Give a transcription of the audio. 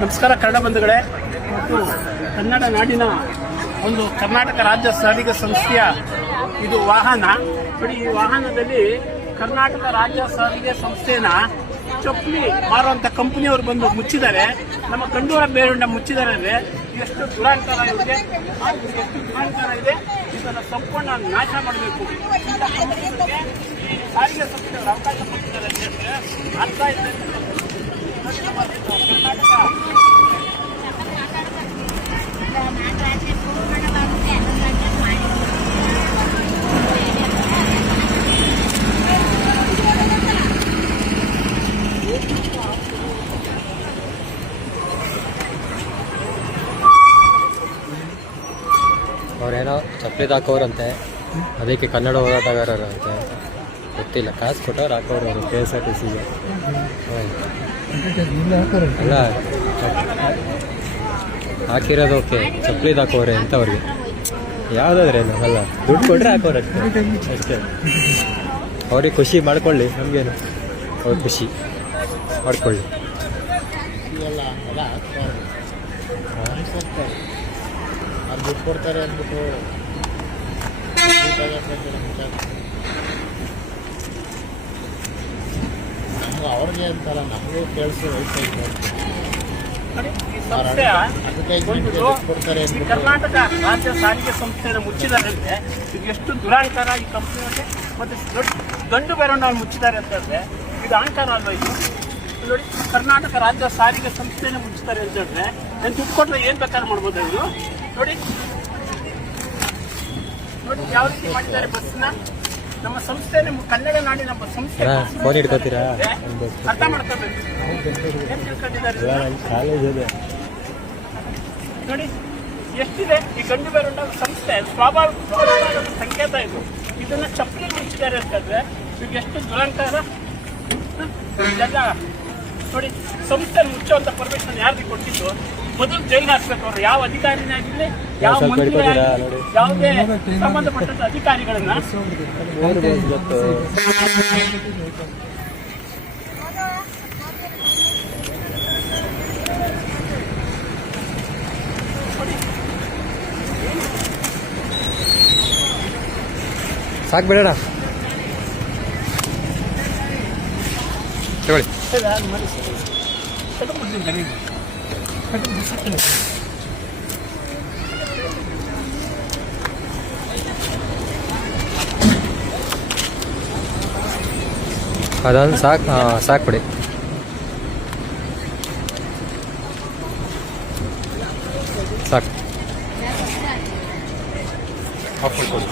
ನಮಸ್ಕಾರ ಕನ್ನಡ ಬಂಧುಗಳೇ. ಮತ್ತು ಕನ್ನಡ ನಾಡಿನ ಒಂದು ಕರ್ನಾಟಕ ರಾಜ್ಯ ಸಾರಿಗೆ ಸಂಸ್ಥೆಯ ಇದು ವಾಹನ. ನೋಡಿ, ಈ ವಾಹನದಲ್ಲಿ ಕರ್ನಾಟಕ ರಾಜ್ಯ ಸಾರಿಗೆ ಸಂಸ್ಥೆನ ಚಪ್ಪಲಿ ಮಾರುವಂತ ಕಂಪನಿಯವರು ಬಂದು ಮುಚ್ಚಿದ್ದಾರೆ. ನಮ್ಮ ಕಂಡೂರ ಬೇರುಂಡ ಮುಚ್ಚಿದ್ದಾರೆ ಅಂದ್ರೆ ಎಷ್ಟು ದುರಾಂಕಾರ ಇದೆ ಎಷ್ಟು ದುರಾಂಕಾರ ಇದೆ, ಇದನ್ನು ಸಂಪೂರ್ಣ ನಾಶ ಮಾಡಬೇಕು. ಈ ಸಾರಿಗೆ ಅವಕಾಶ ಕೊಟ್ಟಿದ್ದಾರೆ ಅಂತ ಹೇಳಿದ್ರೆ ಅರ್ಥ ಇದೆ ನೋಡಿ ನಮ್ಮ ಕರ್ನಾಟಕ ಅವ್ರೇನೋ ಚಪ್ಪಲಿ ಹಾಕೋರಂತೆ ಅದಕ್ಕೆ ಕನ್ನಡ ಹೋರಾಟಗಾರರಂತೆ. ಗೊತ್ತಿಲ್ಲ. ಕಾಸು ಕೊಟ್ಟವ್ರು ಹಾಕೋರು ಅವರು ಕೆ ಎಸ್ ಆರ್ ಟಿ ಸಿಗೆ ಅಲ್ಲ ಹಾಕಿರೋದು ಓಕೆ ಚಪ್ಪಲಿ ಹಾಕೋರೆ ಅಂತ ಅವ್ರಿಗೆ. ಯಾವುದಾದ್ರೆ ಅಲ್ಲ ದುಡ್ಡು ಕೊಟ್ಟರೆ ಹಾಕೋರು ಅಷ್ಟೇ. ಅಷ್ಟೇ. ಅವ್ರಿಗೆ ಖುಷಿ ಮಾಡ್ಕೊಳ್ಳಿ ನಮಗೇನು. ಅವ್ರ ಖುಷಿ. ಮಾಡ್ಕೊಳ್ಳಿ. ದುಡ್ಡು ಕೊಡ್ತಾರೆ ಅಂದ್ಬಿಟ್ಟು ಅವ್ರಿಗೆ ಅಂತಲ್ಲ ನಮಗೂ ಕೇಳಿಸಿ ಕರ್ನಾಟಕ ರಾಜ್ಯ ಸಾರಿಗೆ ಸಂಸ್ಥೆಯನ್ನು ಮುಚ್ಚಿದ್ದಾರೆ ಅಂದ್ರೆ ಇದು ಎಷ್ಟು ದುರಾಂಕಾರ ಈ ಕಂಪನಿಯವರಿಗೆ? ಮತ್ತೆ ದೊಡ್ಡ ಗಂಡು ಬೆರವನ್ನು ಮುಚ್ಚಿದ್ದಾರೆ ಅಂತಂದ್ರೆ ಇದು ಅಹಂಕಾರ ಅಲ್ವಾ ಇದು? ನೋಡಿ ಕರ್ನಾಟಕ ರಾಜ್ಯ ಸಾರಿಗೆ ಸಂಸ್ಥೆಯನ್ನು ಮುಚ್ಚಿದ್ದಾರೆ ಅಂತ ಹೇಳಿದ್ರೆ ನಾನು ದುಡ್ಡು ಕೊಟ್ಟರೆ ಏನ್ ಬೇಕಾದ್ರೂ ಮಾಡ್ಬೋದು ಇವರು ನೋಡಿ. ನೋಡಿ ಯಾವ ರೀತಿ ಮಾಡಿದ್ದಾರೆ ಬಸ್ನ ನಮ್ಮ ಸಂಸ್ಥೆ ನಿಮ್ಮ ಕನ್ನಡ ನಾಡಿನ ನಮ್ಮ ಸಂಸ್ಥೆ ಫೋನ್ ಹಿಡ್ಕೋತೀರಾ? ಅರ್ಥ ಮಾಡ್ಕೋಬೇಕು. ಏನ್ ತಿಳ್ಕೊಂಡಿದ್ದಾರೆ? ಇಲ್ಲ ಕಾಲೇಜ್ ಇದೆ. ನೋಡಿ ಎಷ್ಟಿದೆ? ಈ ಗಂಡು ಬೇರುಂಡ ಸಂಸ್ಥೆ ಸ್ವಾಭಾವಿಕ ಸ್ವಾಭಾವಿಕ ಸಂಕೇತ ಇದು. ಇದನ್ನ ಚಪ್ಪಲಿ ಮುಚ್ಚಿದ್ದಾರೆ ಅಂತಂದ್ರೆ ಈಗ ಎಷ್ಟು ದುರಂಕಾರ? ಇದೆಲ್ಲ ನೋಡಿ ಸಂಸ್ಥೆ ಮುಚ್ಚುವಂತ ಪರ್ಮಿಷನ್ ಯಾರಿಗೆ ಕೊಟ್ಟಿದ್ದು? ಮೊದಲು ಜೈಲ್ ಹಾಕ್ಬೇಕು ಅವ್ರು ಯಾವ ಅಧಿಕಾರಿನೇ ಆಗಿರ್ಲಿ ಯಾವ ಮಂತ್ರಿ ಯಾವುದೇ ಆಗಿರ್ಲಿ, ಅಧಿಕಾರಿಗಳನ್ನ ಯಾವುದೇ ಸಂಬಂಧಪಟ್ಟಂತ ಅಧಿಕಾರಿಗಳನ್ನ ಗೊತ್ತು. ಸಾಕು ಬಿಡೋಣ. ತಗೊಳ್ಳಿ. ಅದೊಂದು ಸಾಕು ಸಾಕು ಬಿಡಿ ಸಾಕು ಆಫ್ ಮಾಡ್ಕೊಡಿ